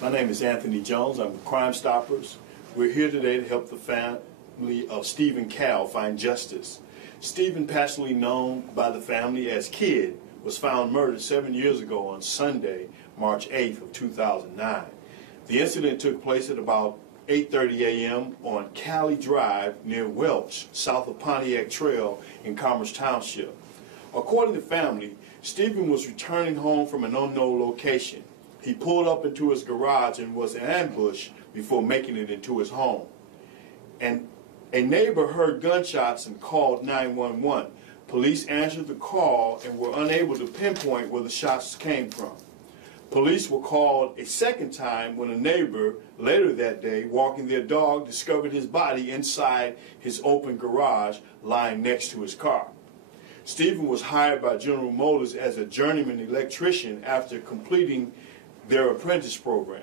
My name is Anthony Jones. I'm with Crime Stoppers. We're here today to help the family of Stephen Cal find justice. Stephen, passionately known by the family as Kid, was found murdered 7 years ago on Sunday, March 8th of 2009. The incident took place at about 8:30 a.m. on Cali Drive near Welch, south of Pontiac Trail in Commerce Township. According to family, Stephen was returning home from an unknown location. He pulled up into his garage and was ambushed before making it into his home. And a neighbor heard gunshots and called 911. Police answered the call and were unable to pinpoint where the shots came from. Police were called a second time when a neighbor later that day, walking their dog, discovered his body inside his open garage lying next to his car. Stephen was hired by General Motors as a journeyman electrician after completing their apprentice program.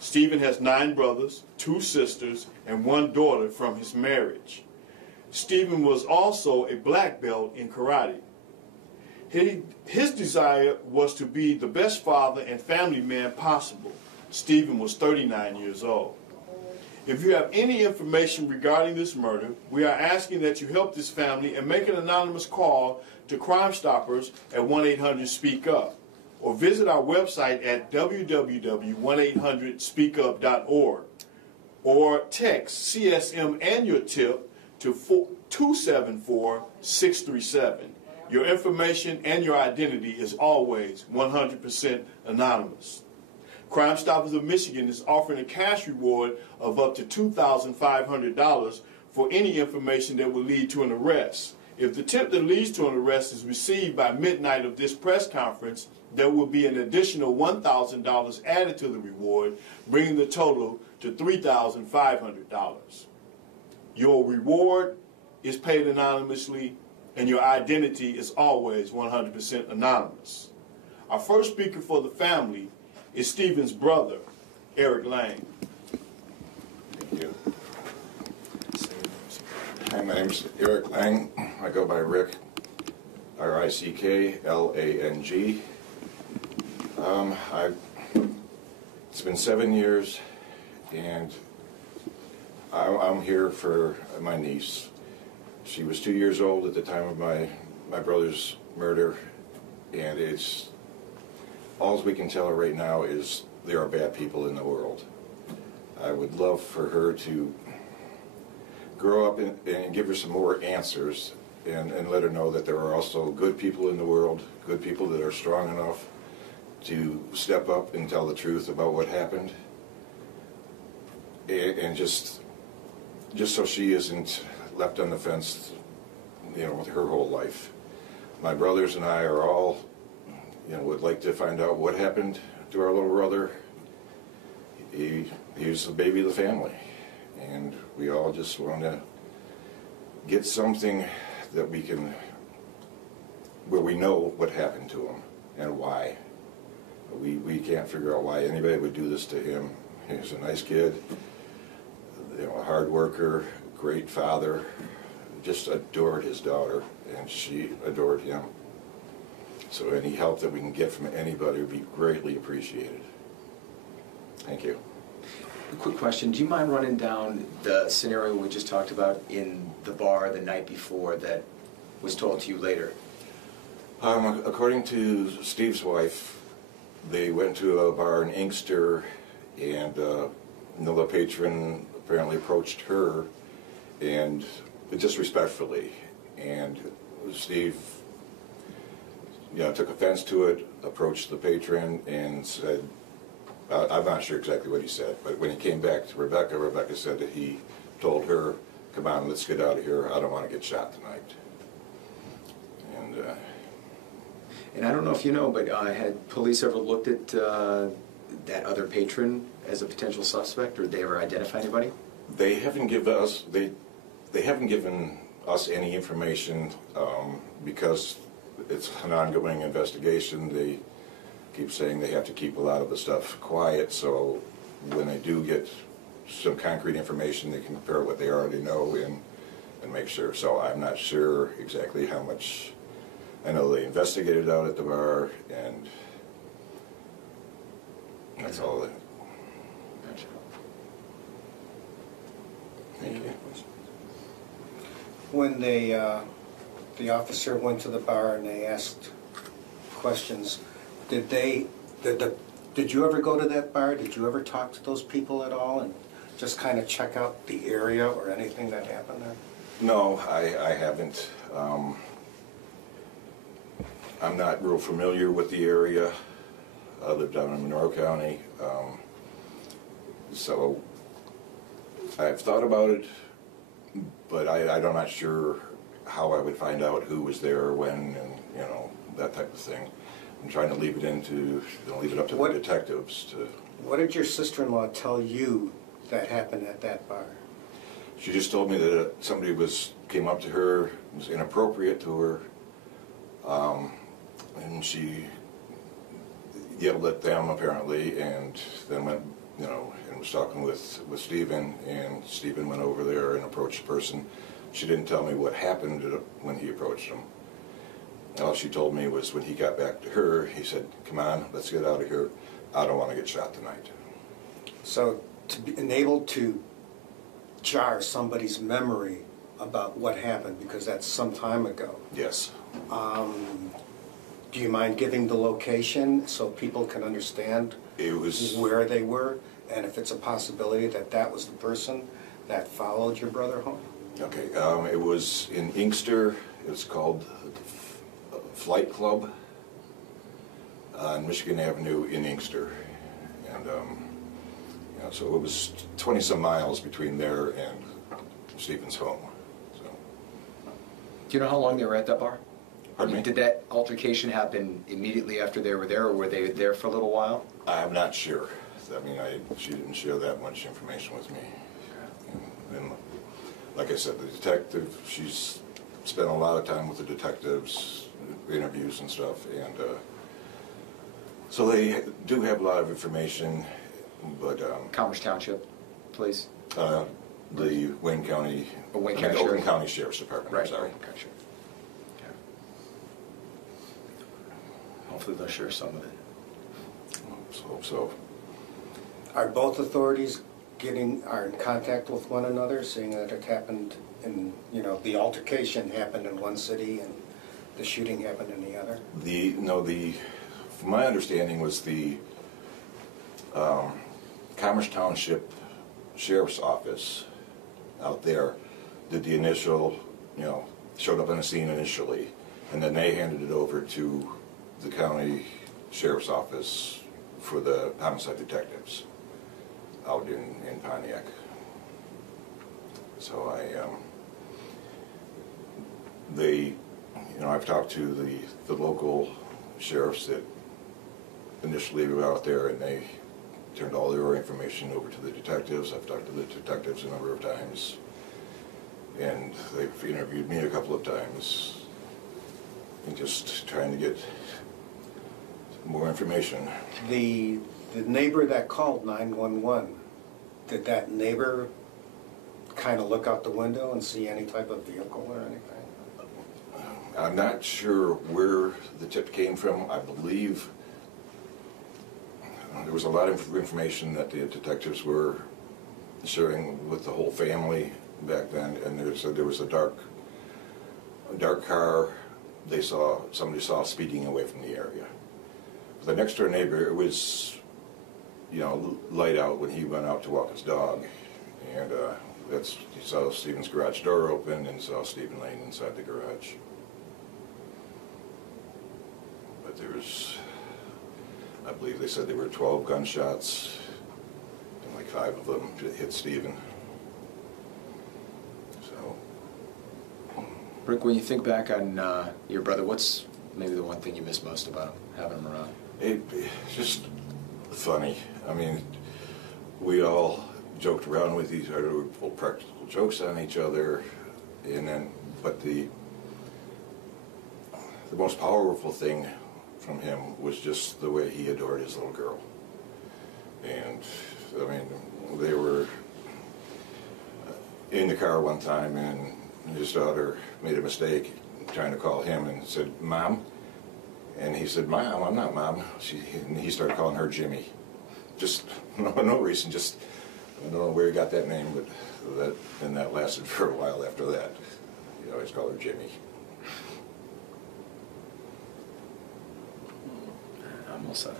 Stephen has 9 brothers, 2 sisters, and 1 daughter from his marriage. Stephen was also a black belt in karate. His desire was to be the best father and family man possible. Stephen was 39 years old. If you have any information regarding this murder, we are asking that you help this family and make an anonymous call to Crime Stoppers at 1-800-SPEAK-UP. Or visit our website at www.1800speakup.org, or text CSM and your tip to 274-637. Your information and your identity is always 100% anonymous. Crime Stoppers of Michigan is offering a cash reward of up to $2,500 for any information that will lead to an arrest. If the tip that leads to an arrest is received by midnight of this press conference, there will be an additional $1,000 added to the reward, bringing the total to $3,500. Your reward is paid anonymously, and your identity is always 100% anonymous. Our first speaker for the family is Stephen's brother, Eric Lang. Thank you. Hi, my name's Eric Lang. I go by Rick, R-I-C-K-L-A-N-G. It's been 7 years, and I'm here for my niece. She was 2 years old at the time of my brother's murder, and it's all we can tell her right now is there are bad people in the world. I would love for her to grow up and give her some more answers, and let her know that there are also good people in the world, good people that are strong enough to step up and tell the truth about what happened, and just so she isn't left on the fence, you know, with her whole life. My brothers and I are all, you know, would like to find out what happened to our little brother. He was the baby of the family, and we all just want to get something that we can, where we know what happened to him and why. We can't figure out why anybody would do this to him. He was a nice kid, you know, a hard worker, great father, just adored his daughter, and she adored him. So any help that we can get from anybody would be greatly appreciated. Thank you. A quick question. Do you mind running down the scenario we just talked about in the bar the night before that was told to you later? According to Steve's wife, they went to a bar in Inkster, and another patron apparently approached her, and just respectfully, and Steve, you know, took offense to it, approached the patron and said, I'm not sure exactly what he said, but when he came back to Rebecca, Rebecca said that he told her, come on, let's get out of here, I don't want to get shot tonight. And I don't know if you know, but had police ever looked at that other patron as a potential suspect, or they ever identify anybody? They haven't given us, they haven't given us any information because it's an ongoing investigation. They keep saying they have to keep a lot of the stuff quiet, so when they do get some concrete information, they can compare what they already know and make sure. So I'm not sure exactly how much. I know they investigated out at the bar, and that's all. Gotcha. Thank you. When they, the officer went to the bar and they asked questions, did you ever go to that bar? Did you ever talk to those people at all and just kind of check out the area or anything that happened there? No, I haven't. I'm not real familiar with the area. I live down in Monroe County, so I've thought about it, but I'm not sure how I would find out who was there, when, and that type of thing. I'm trying to leave it up to the detectives to. What did your sister-in-law tell you that happened at that bar? She just told me that somebody came up to her, was inappropriate to her, and she yelled at them apparently, and then went, and was talking with Stephen, and Stephen went over there and approached the person. She didn't tell me what happened when he approached him. All she told me was when he got back to her, he said, "Come on, let's get out of here. I don't want to get shot tonight." So to be enabled to jar somebody's memory about what happened, because that's some time ago. Yes. Do you mind giving the location so people can understand It was. where they were, and if it's a possibility that that was the person that followed your brother home? Okay. It was in Inkster. It was called Flight Club on Michigan Avenue in Inkster, and so it was 20-some miles between there and Stephen's home. So. Do you know how long they were at that bar? Pardon me? Did that altercation happen immediately after they were there, or were they there for a little while? I'm not sure. I mean, she didn't share that much information with me. And like I said, the detective, she's spent a lot of time with the detectives, interviews and stuff, and so they do have a lot of information, but Commerce Township, please. the Wayne County, Wayne County Oakland Sheriff. County Sheriff's Department. Right. I'm sorry. Okay, sure. Okay. Hopefully they'll share some of it. Hope so. Are both authorities are in contact with one another, seeing that it happened in, the altercation happened in one city and the shooting happened in the other? From my understanding was the Commerce Township Sheriff's Office out there did the initial, showed up on the scene initially, and then they handed it over to the county sheriff's office for the homicide detectives out in Pontiac. So I've talked to the local sheriffs that initially were out there, and they turned all their information over to the detectives. I've talked to the detectives a number of times, and they've interviewed me a couple of times, and just trying to get more information. The neighbor that called 911, did that neighbor kind of look out the window and see any type of vehicle or anything? I'm not sure where the tip came from. I believe there was a lot of information that the detectives were sharing with the whole family back then, and there was a dark car somebody saw speeding away from the area. The next door neighbor, it was light out when he went out to walk his dog, and he saw Stephen's garage door open and saw Stephen laying inside the garage. But I believe they said there were 12 gunshots, and like 5 of them hit Stephen. So. Rick, when you think back on your brother, what's maybe the one thing you miss most about him, having him around? It's just funny. I mean, we all joked around with each other, we pulled practical jokes on each other, but the most powerful thing from him was just the way he adored his little girl. And I mean, they were in the car one time, and his daughter made a mistake trying to call him and said, "Mom." And he said, "Mom, I'm not Mom." And he started calling her Jimmy. just no reason. Just I don't know where he got that name, but that lasted for a while after that. You always call her Jimmy. I'm all set.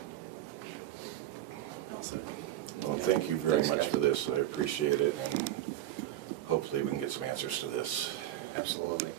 All set. Well, thank you very Thanks, much guys. for this. I appreciate it, and hopefully we can get some answers to this. Absolutely.